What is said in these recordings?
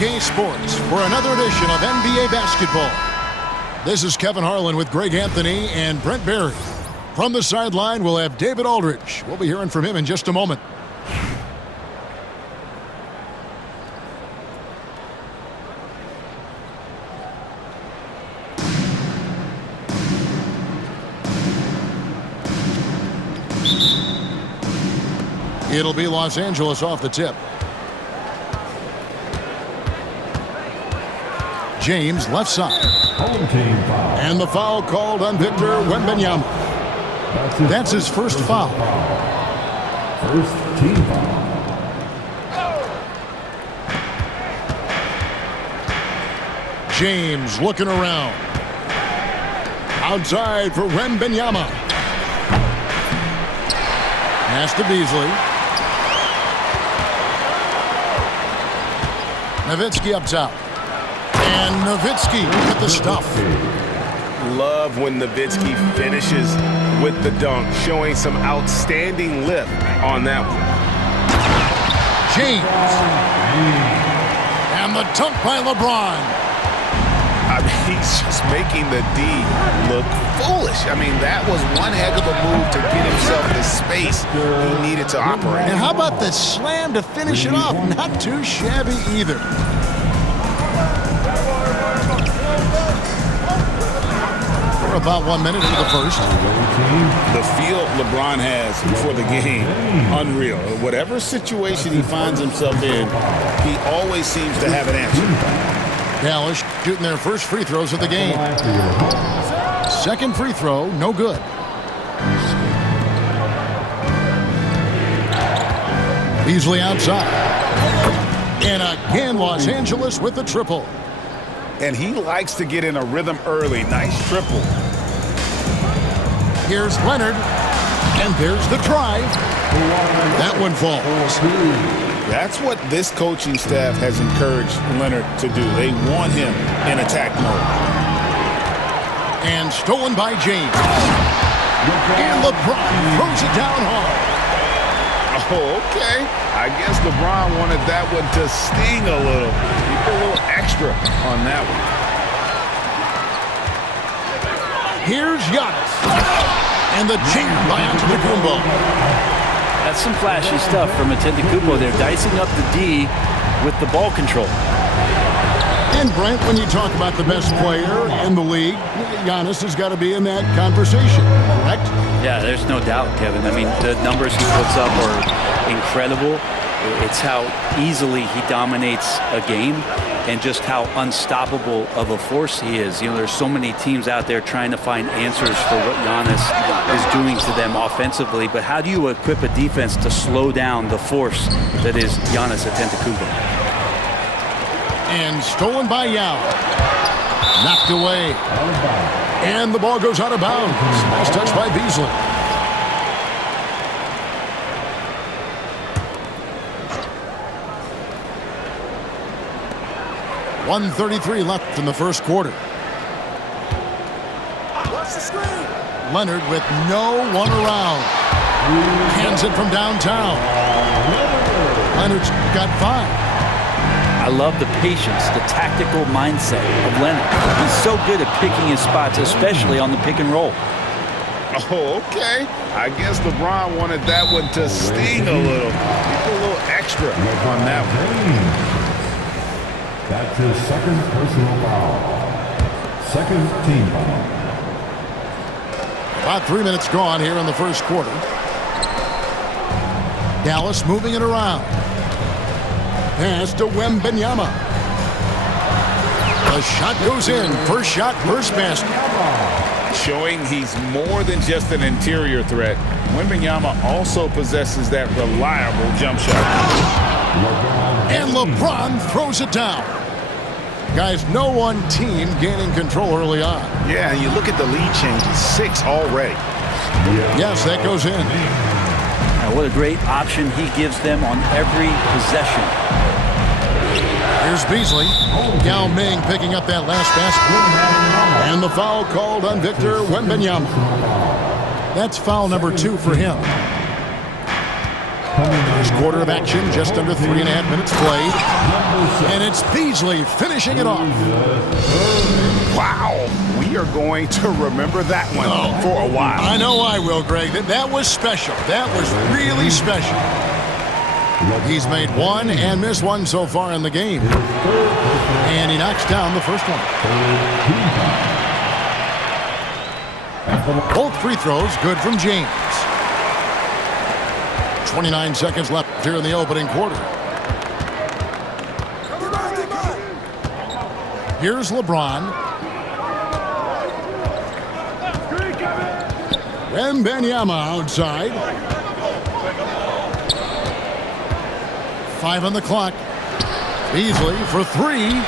2K Sports for another edition of NBA Basketball. This is Kevin Harlan with Greg Anthony and Brent Barry. From the sideline, we'll have David Aldridge. We'll be hearing from him in just a moment. It'll be Los Angeles off the tip. James left side. And the foul called on Victor Wembanyama. That's his first foul. First team foul. James looking around. Outside for Wembanyama. Pass to Beasley. Nowitzki up top. And Nowitzki with the stuff. Love when Nowitzki finishes with the dunk, showing some outstanding lift on that one. James. And the dunk by LeBron. I mean, he's just making the D look foolish. I mean, that was one heck of a move to get himself the space he needed to operate. And how about the slam to finish it off? Not too shabby either. We're about 1 minute into the first. The feel LeBron has for the game, unreal. Whatever situation he finds himself in, he always seems to have an answer. Dallas shooting their first free throws of the game. Second free throw, no good. Beasley outside. And again, Los Angeles with the triple. And he likes to get in a rhythm early. Nice triple. Here's Leonard. And there's the drive. That one falls. That's what this coaching staff has encouraged Leonard to do. They want him in attack mode. And stolen by James. And LeBron throws it down hard. Oh, okay. I guess LeBron wanted that one to sting a little. He put a little extra on that one. Here's Giannis. And the jam by Antetokounmpo. That's some flashy stuff from Antetokounmpo. They're dicing up the D with the ball control. And Brent, when you talk about the best player in the league, Giannis has got to be in that conversation, correct? Yeah, there's no doubt, Kevin. I mean, the numbers he puts up are incredible. It's how easily he dominates a game and just how unstoppable of a force he is. You know, there's so many teams out there trying to find answers for what Giannis is doing to them offensively, but how do you equip a defense to slow down the force that is Giannis Antetokounmpo? And stolen by Yao. Knocked away. And the ball goes out of bounds. Nice touch by Beasley. .133 left in the first quarter. Leonard with no one around. Hands it from downtown. Leonard's got 5. I love the patience, the tactical mindset of Leonard. He's so good at picking his spots, especially on the pick and roll. Oh, okay. I guess LeBron wanted that one to sting a little. He put a little extra on that one. That's his second personal foul. Second team foul. About 3 minutes gone here in the first quarter. Dallas moving it around. Pass to Wembanyama. The shot goes in. First shot, first basket. Showing he's more than just an interior threat. Wembanyama also possesses that reliable jump shot. And LeBron throws it down. Guys, no one team gaining control early on. Yeah, and you look at the lead changes, 6 already. Yes, that goes in. Now, what a great option he gives them on every possession. Here's Beasley. Yao Ming picking up that last basket. And the foul called on Victor Wembanyama. That's foul number 2 for him. First quarter of action, just under 3.5 minutes played. And it's Beasley finishing it off. Wow, we are going to remember that one for a while. I know I will, Greg. That was special. That was really special. He's made one and missed one so far in the game. And he knocks down the first one. Both free throws good from James. 29 seconds left here in the opening quarter. Here's LeBron. Wembanyama outside. 5 on the clock. Beasley for 3.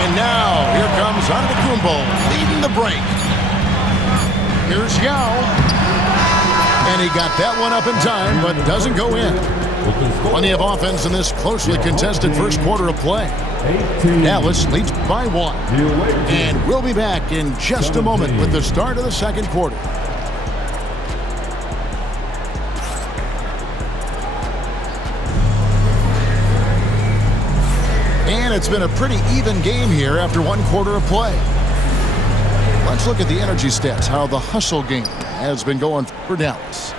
And now here comes Antetokounmpo leading the break. Here's Yao. And he got that one up in time, but doesn't go in. Plenty of offense in this closely contested first quarter of play. Dallas leads by 1. And we'll be back in just a moment with the start of the second quarter. And it's been a pretty even game here after 1 quarter of play. Let's look at the energy stats, how the hustle game has been going for Dallas.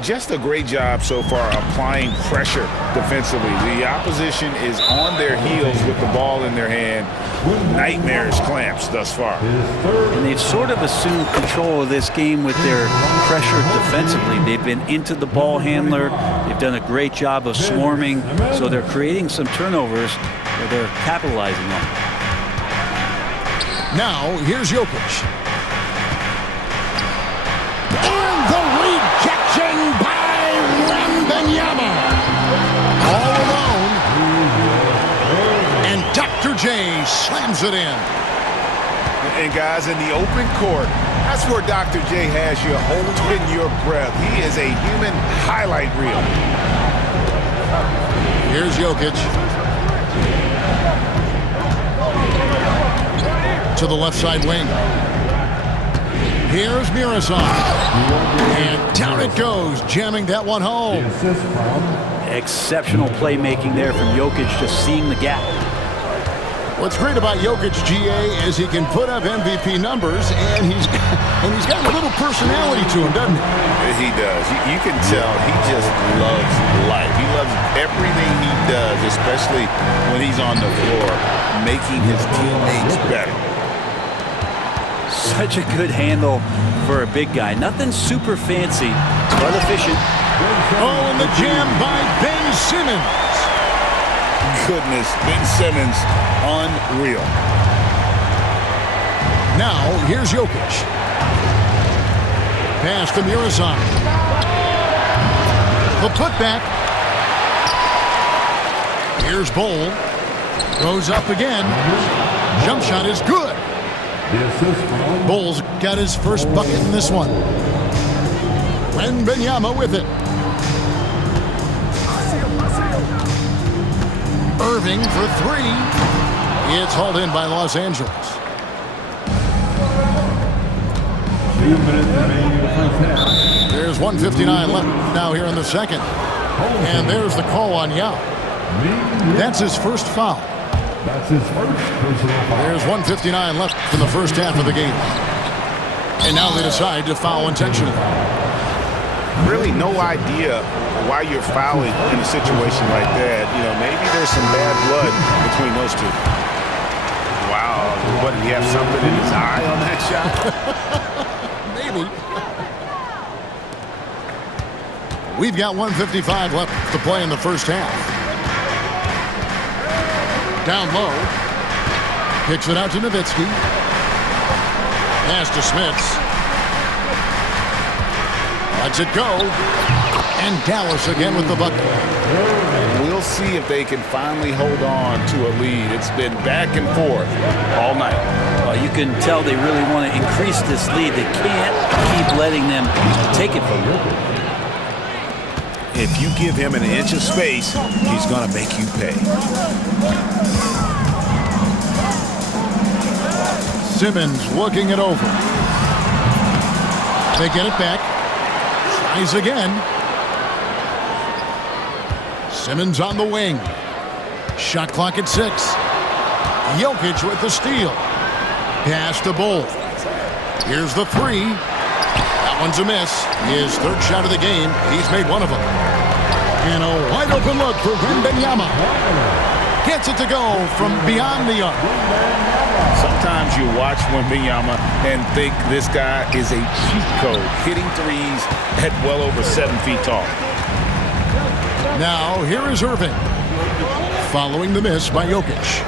Just a great job so far applying pressure defensively. The opposition is on their heels with the ball in their hand. Nightmarish clamps thus far. And they've sort of assumed control of this game with their pressure defensively. They've been into the ball handler. They've done a great job of swarming. So they're creating some turnovers that they're capitalizing on. Now, here's Jokic. And the rejection by Wembanyama. All alone. And Dr. J slams it in. And guys, in the open court, that's where Dr. J has you holding your breath. He is a human highlight reel. Here's Jokic. To the left side wing. Here's Miroslav. And down it goes, jamming that one home. Exceptional playmaking there from Jokic, just seeing the gap. What's great about Jokic, GA, is he can put up MVP numbers, and he's got a little personality to him, doesn't he? He does. You can tell he just loves life. He loves everything he does, especially when he's on the floor, making his teammates better. Such a good handle for a big guy. Nothing super fancy, but efficient. Oh, and the jam by Ben Simmons. Goodness, Ben Simmons, unreal. Now, here's Jokic. Pass to Miroslav. The putback. Here's Bol. Goes up again. Jump shot is good. Bol's got his first bucket in this one. Wembanyama with it. Irving for 3. It's hauled in by Los Angeles. 2 minutes remaining in the first half. There's 1:59 left now here in the second. And there's the call on Yao. That's his first foul. That's his first personal foul. There's 1:59 left in the first half of the game. And now they decide to foul intentionally. Really no idea why you're fouling in a situation like that. You know, maybe there's some bad blood between those two. Wow, what, did he have something in his eye on that shot? Maybe. We've got 1:55 left to play in the first half. Down low. Kicks it out to Nowitzki. Pass to Smits. Lets it go. And Dallas again with the bucket. We'll see if they can finally hold on to a lead. It's been back and forth all night. Well, you can tell they really want to increase this lead. They can't keep letting them take it from you. If you give him an inch of space, he's going to make you pay. Simmons looking it over. They get it back. Tries again. Simmons on the wing. Shot clock at 6. Jokic with the steal. Pass to Bull. Here's the 3. That one's a miss. His third shot of the game. He's made one of them. And a wide open look for Wembanyama. Gets it to go from beyond the arc. Sometimes you watch Wembanyama and think this guy is a cheat code, hitting threes at well over 7 feet tall. Now, here is Irving. Following the miss by Jokic.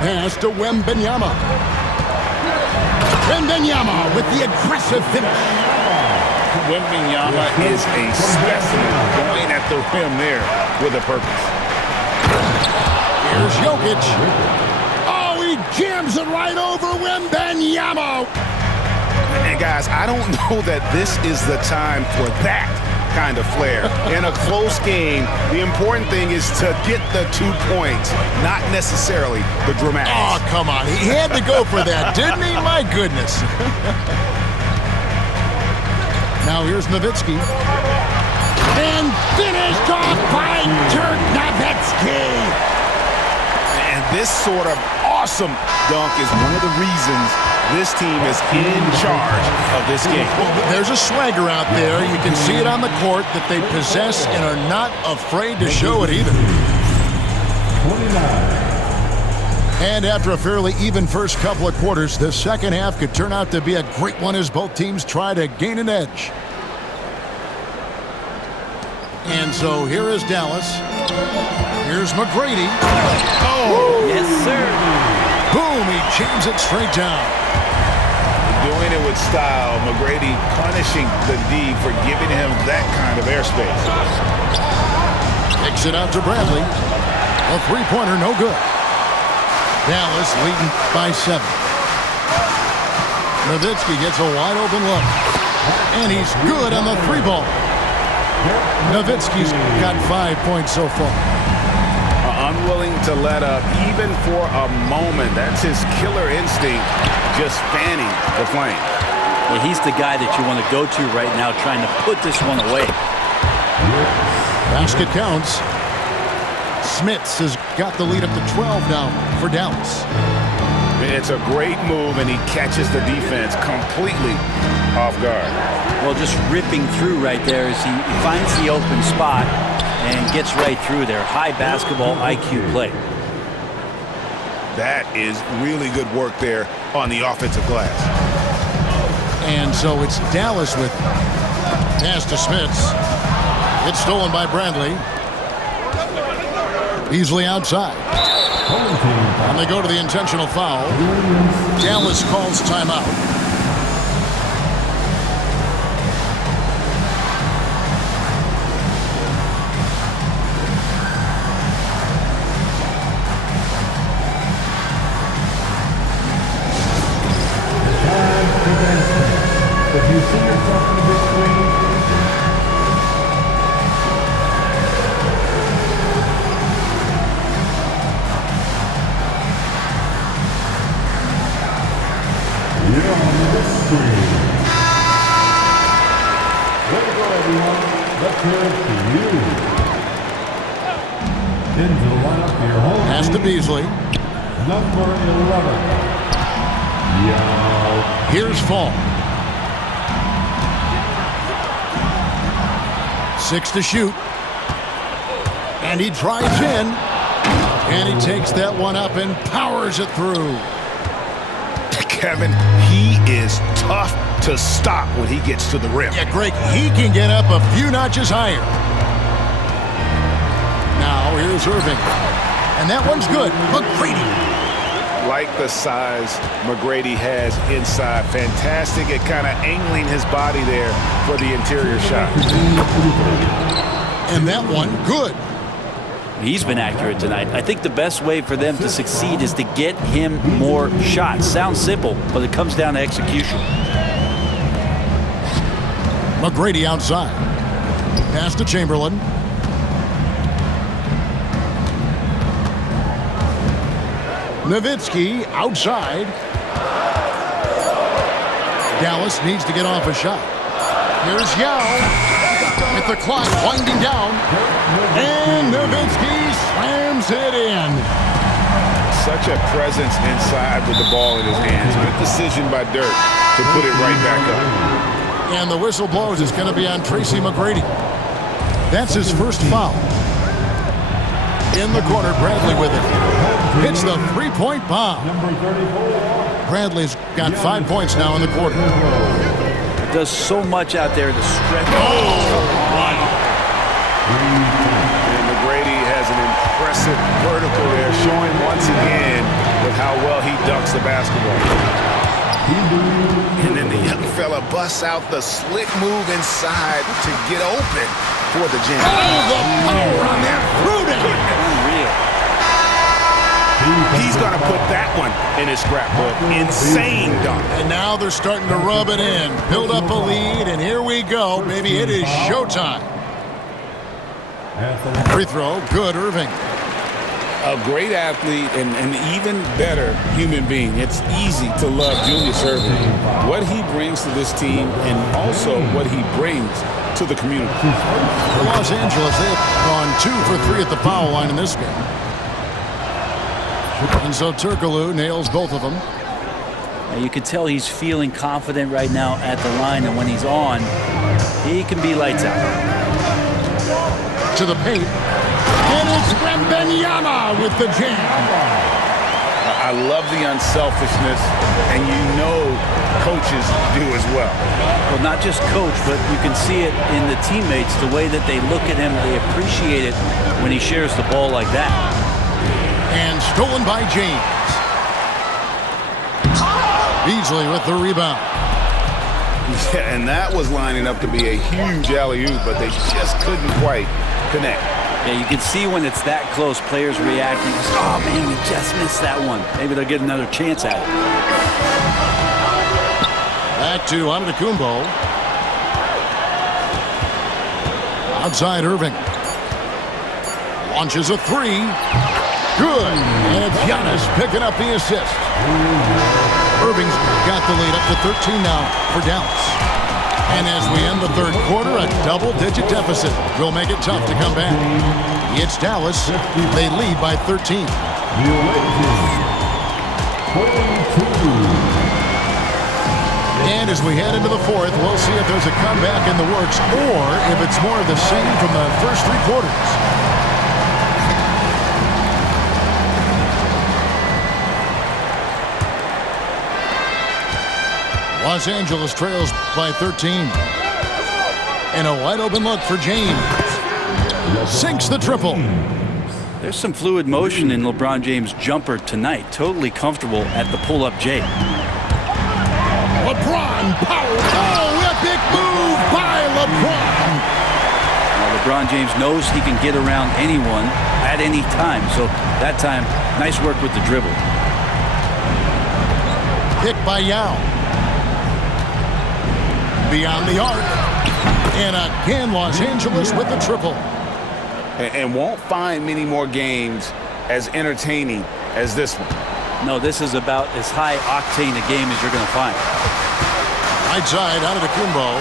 Pass to Wembanyama. Wembanyama with the aggressive finish. Wembanyama is a specimen going at the rim there with a purpose. Here's Jokic. Oh, he jams it right over Wembanyama. And guys, I don't know that this is the time for that kind of flair. In a close game, the important thing is to get the 2 points, not necessarily the dramatics. Oh, come on. He had to go for that, didn't he? My goodness. Now here's Nowitzki. And finished off by Dirk Nowitzki. And this sort of awesome dunk is one of the reasons this team is in charge of this game. Well, there's a swagger out there. You can see it on the court that they possess and are not afraid to show it either. 29. And after a fairly even first couple of quarters, the second half could turn out to be a great one as both teams try to gain an edge. And so here is Dallas. Here's McGrady. Oh! Yes, sir. Boom! He jams it straight down. Doing it with style. McGrady punishing the D for giving him that kind of airspace. Kicks it out to Bradley. A three-pointer, no good. Dallas leading by 7. Nowitzki gets a wide-open look. And he's good on the 3-ball. Nowitzki's got 5 points so far. Unwilling to let up even for a moment. That's his killer instinct, just fanning the flame. Yeah, he's the guy that you want to go to right now, trying to put this one away. Basket counts. Smits has got the lead up to 12 now for Dallas. It's a great move, and he catches the defense completely off guard. Well, just ripping through right there as he finds the open spot and gets right through there. High basketball IQ play. That is really good work there on the offensive glass. And so it's Dallas with pass to Smits. It's stolen by Bradley. Easily outside. And they go to the intentional foul. Dallas calls timeout. If you see yourself in the big screen, you're on the big screen. Way to go, everyone. Let's hear it for you. Into the lineup for your home Pass to team, Beasley. number 11. Yo. Here's Fall. 6 to shoot. And he drives in. And he takes that one up and powers it through. Kevin, he is tough to stop when he gets to the rim. Yeah, Greg, he can get up a few notches higher. Now here's Irving. And that one's good. McGrady. Like the size McGrady has inside. Fantastic at kind of angling his body there for the interior shot. And that one, good. He's been accurate tonight. I think the best way for them to succeed is to get him more shots. Sounds simple, but it comes down to execution. McGrady outside. Pass to Chamberlain. Nowitzki outside. Dallas needs to get off a shot. Here's Yao. the clock winding down. And Nowitzki slams it in. Such a presence inside with the ball in his hands. Good decision by Dirk to put it right back up. And the whistle blows. It's going to be on Tracy McGrady. That's his first foul. In the corner, Bradley with it. Hits the three-point bomb. Bradley's got 5 points now in the quarter. Does so much out there to stretch. And McGrady has an impressive vertical there, showing once again with how well he dunks the basketball. And then the young fella busts out the slick move inside to get open for the jam. Oh, the power on that Pruden. Unreal. He's going to put that one in his scrapbook. Insane dunk. And now they're starting to rub it in. Build up a lead, and here we go. Baby, it is showtime. Free throw, good, Irving. A great athlete and an even better human being. It's easy to love Julius Irving. What he brings to this team and also what he brings to the community. For Los Angeles, they have gone 2 for 3 at the foul line in this game. And so Turkoglu nails both of them. You can tell he's feeling confident right now at the line, and when he's on, he can be lights out. To the paint. And it's Wembanyama with the jam. I love the unselfishness, and you know coaches do as well. Well, not just coach, but you can see it in the teammates, the way that they look at him. They appreciate it when he shares the ball like that. And stolen by James. Beasley with the rebound. Yeah, and that was lining up to be a huge alley-oop, but they just couldn't quite connect. Yeah, you can see when it's that close, players reacting. Oh, man, we just missed that one. Maybe they'll get another chance at it. Back to Antetokounmpo. Outside Irving. Launches a three. Good. And it's Giannis picking up the assist. Irving's got the lead up to 13 now for Dallas. And as we end the third quarter, a double-digit deficit will make it tough to come back. It's Dallas. They lead by 13. And as we head into the fourth, we'll see if there's a comeback in the works or if it's more of the same from the first 3 quarters. Los Angeles trails by 13. And a wide-open look for James. Sinks the triple. There's some fluid motion in LeBron James' jumper tonight. Totally comfortable at the pull-up J. LeBron power. Oh, epic move by LeBron. Now, LeBron James knows he can get around anyone at any time. So that time, nice work with the dribble. Pick by Yao. Beyond the arc. And again, Los Angeles with the triple. And won't find many more games as entertaining as this one. No, this is about as high-octane a game as you're going to find. Right side, Antetokounmpo.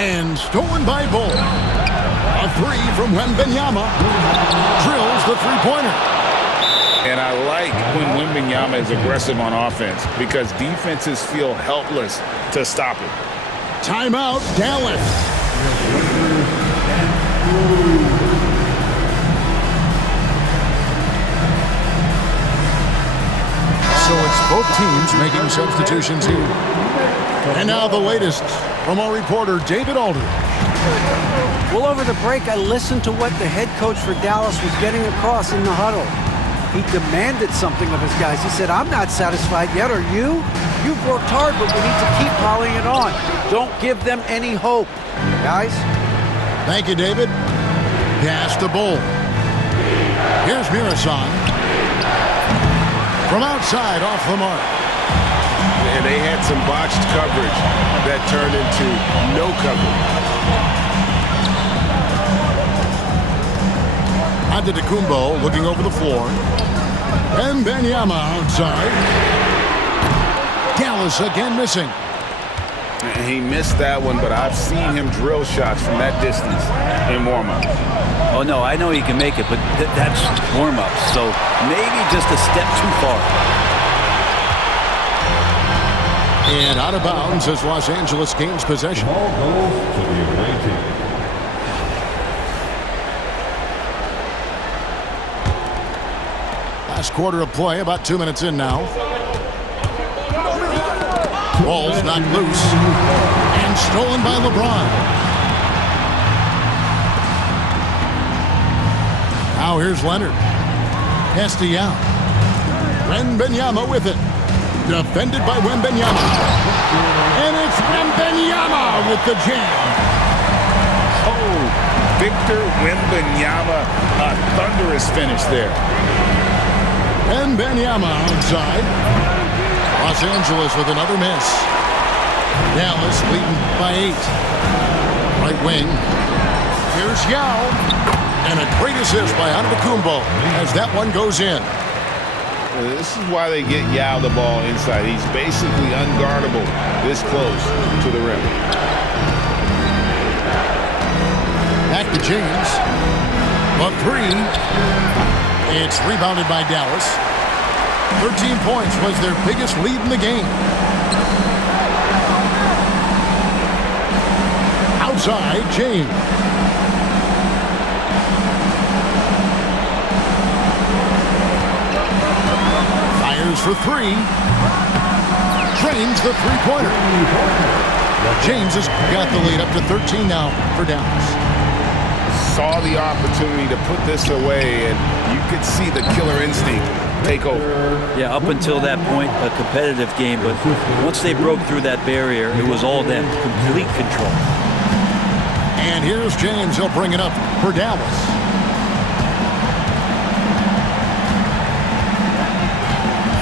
And stolen by Bull. A three from Wembanyama. Drills the three-pointer. And I like when Wembanyama is aggressive on offense because defenses feel helpless to stop him. Timeout, Dallas. So it's both teams making substitutions here. And now the latest from our reporter, David Aldridge. Well, over the break, I listened to what the head coach for Dallas was getting across in the huddle. He demanded something of his guys. He said, I'm not satisfied yet, are you? You've worked hard, but we need to keep piling it on. Don't give them any hope. Guys? Thank you, David. Pass to Bull. Here's Mirasan. From outside, off the mark. And they had some botched coverage that turned into no coverage. Antetokounmpo looking over the floor. Wembanyama outside. Dallas again missing. And he missed that one, but I've seen him drill shots from that distance in warm-up. Oh, no, I know he can make it, but that's warm-up. So maybe just a step too far. And out of bounds as Los Angeles gains possession. Ball goes to the away team. Last quarter of play, about 2 minutes in now. Ball's knocked loose and stolen by LeBron. Now here's Leonard. Castellano. Wembanyama with it. Defended by Wembanyama. And it's Wembanyama with the jam. Oh, Victor Wembanyama, a thunderous finish there. Wembanyama outside. Los Angeles with another miss. Dallas leading by 8. Right wing. Here's Yao. And a great assist by Antetokounmpo as that one goes in. This is why they get Yao the ball inside. He's basically unguardable this close to the rim. Back to James. A 3. It's rebounded by Dallas. 13 points was their biggest lead in the game. Outside, James. Fires for 3. Drains the three-pointer. James has got the lead up to 13 now for Dallas. Saw the opportunity to put this away, and you could see the killer instinct take over. Yeah, up until that point, a competitive game, but once they broke through that barrier, it was all them, complete control. And here's James. He'll bring it up for Dallas.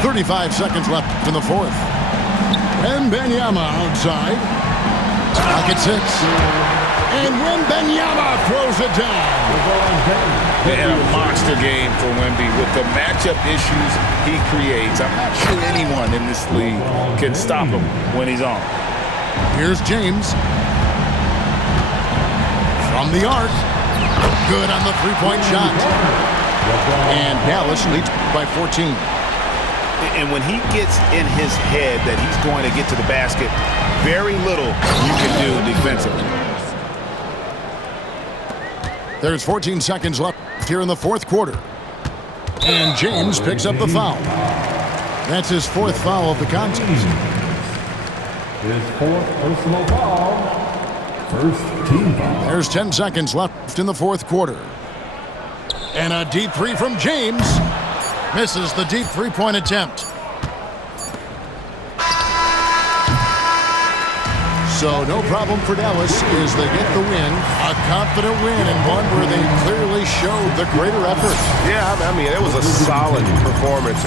.35 seconds left in the fourth. Wembanyama outside. Clock at 6. And Wembanyama throws it down. And a monster game for Wemby with the matchup issues he creates. I'm not sure anyone in this league can stop him when he's on. Here's James. From the arc. Good on the three-point shot. And Dallas leads by 14. And when he gets in his head that he's going to get to the basket, very little you can do defensively. There's 14 seconds left here in the fourth quarter. And James picks up the foul. That's his 4th foul of the contest. His 4th personal foul. First team foul. There's 10 seconds left in the fourth quarter. And a deep 3 from James. Misses the deep three-point attempt. So no problem for Dallas as they get the win. A confident win and one where they clearly showed the greater effort. Yeah, I mean, it was a solid performance.